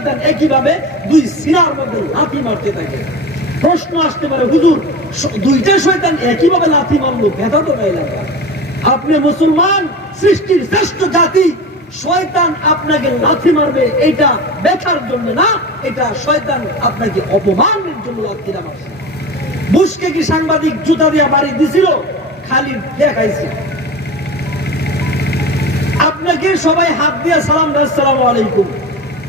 শয়তান একইভাবে দুই সিনার মধ্যে লাথি মারতে থাকে। প্রশ্ন আসতে পারে, হুজুর দুইটা শয়তান একইভাবে লাথি মারলো, ব্যথা তো নাই লাগা? আপনি মুসলমান, সৃষ্টির শ্রেষ্ঠ জাতি, শয়তান আপনাকে লাথি মারবে এটা ব্যথার জন্য না, এটা শয়তান আপনাকে অপমানের জন্য লাথিটা মারছে। বুশকে কি সাংবাদিক জুতা দিয়া বাড়ি দিছিল? খালি দেখাইছে। আপনাকে সবাই হাত দিয়ে সালাম দেয় আসসালামু আলাইকুম।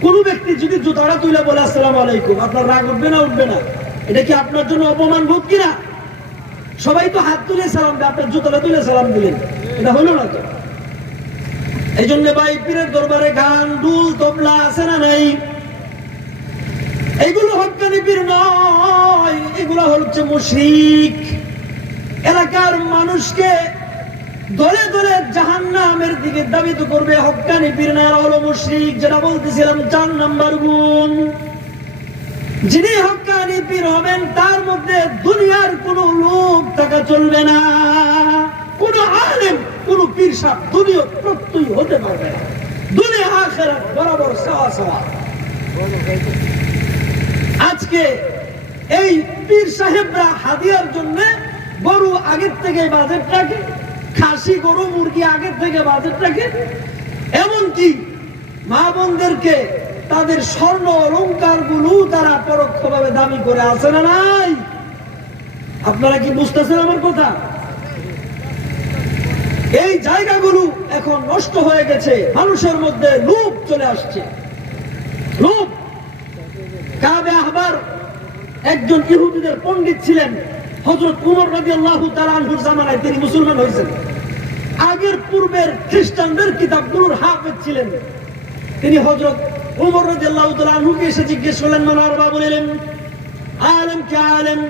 কোন ব্যক্তি যদি জুতাটা তুলে বলে আসসালামু আলাইকুম, আপনার রাগ উঠবে না? উঠবে না? এটা কি আপনার জন্য অপমান বোধ কিনা? সবাই তো হাত তুলে সালাম দেয়, আপনার জুতাটা তুলে সালাম দিলেন, এটা হলো না তো। এই জন্য ভাই, পীরের দরবারে গান, দুল, তবলা আছে না নাই? এগুলো হক্কানি পীর নয়, এগুলো হচ্ছে মুশরিক। এলাকার মানুষকে দলে দলে জাহান্নামের দিকে দাবিত করবে। হক্কানি পীর না, হলো মুশরিক। যেটা বলতেছিলাম 4 নাম্বার গুণ, যিনি হক্কানি পীর হবেন তার মধ্যে দুনিয়ার কোনো লোভ থাকা চলবে না। কোন আলেম, কোন পীর সাহেব দুনিয়া প্রত্যয় হতে পারবে না। দুনিয়া আখিরাত বরাবর সাওয়া সাওয়া। আজকে এই পীর সাহেবরা হাদিয়ার জন্য গরু আগের থেকে বাজেট রাখে, খাসি গরু মুরগি আগের থেকে বাজেট রাখে, এমনকি মা বোনদেরকে তাদের স্বর্ণ অলংকার গুলো তারা পরোক্ষভাবে দাবি করে আছে না নাই? আপনারা কি বুঝতেছেন আমার কথা? এই জায়গাগুলো এখন নষ্ট হয়ে গেছে, মানুষের মধ্যে লোভ চলে আসছে। লোভ। কাবে আহবার একজন ইহুদিদের পণ্ডিত ছিলেন। হযরত উমর রাদিয়াল্লাহু তাআলা আনহুর জামানায় তিনি মুসলমান হয়েছেন। আগের পূর্বের খ্রিস্টানদের কিতাবগুলোর হাফেজ ছিলেন। তিনি হযরত উমর রাদিয়াল্লাহু তাআলা আনহুকে এসে জিজ্ঞেস করলেন, মান আরবাবুল ইলম, আলেম কে আলেম,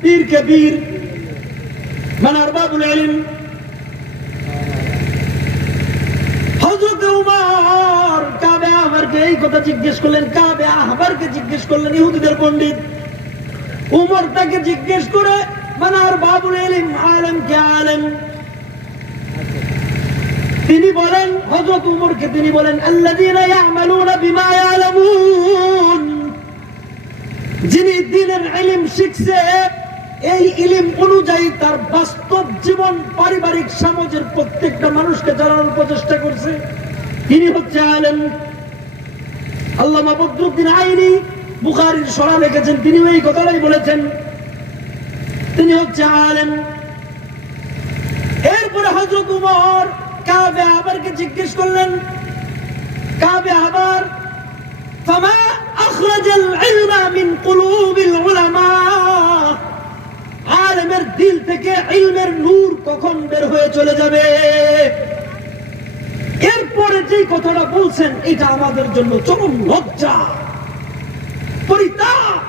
পীর কে পীর, মান আরবাবুল ইলম। হযরত উমর কাবে আহবারকে এই কথা জিজ্ঞেস করলেন, কাবে আহবারকে জিজ্ঞেস করলেন ইহুদিদের পণ্ডিত। উমর তাকে জিজ্ঞেস করে, মান আরবাবুল ইলম, আলেম কে আলেম। তিনি বলেন, হযরত উমরকে তিনি বলেন, আল্লাযীনা ইয়ামালুনা বিমা ইয়ালামুন, যিনি দ্বীনের ইলম শিখছে, এই ইলম অনুযায়ী তার বাস্তব জীবন, পারিবারিক সমাজের প্রত্যেকটা মানুষকে জানানোর প্রচেষ্টা করছে, তিনি হচ্ছে আলেম। আল্লামা বদরুদ্দীন আইনি বুখারীর শরহ লিখেছেন, তিনি এই কথাটাই বলেছেন, তিনি হচ্ছে আলেম। এরপরে হযরত উমর কাবে আহবারকে জিজ্ঞেস করলেন, কাবে আহবার, ফামা আখরাজাল ইলমা মিন কুলুবিল উলামা, আলেমের দিল থেকে ইলমের নূর কখন বের হয়ে চলে যাবে? এরপরে যে কথাটা বলছেন, এটা আমাদের জন্য চরম লজ্জা, পরিতাপ।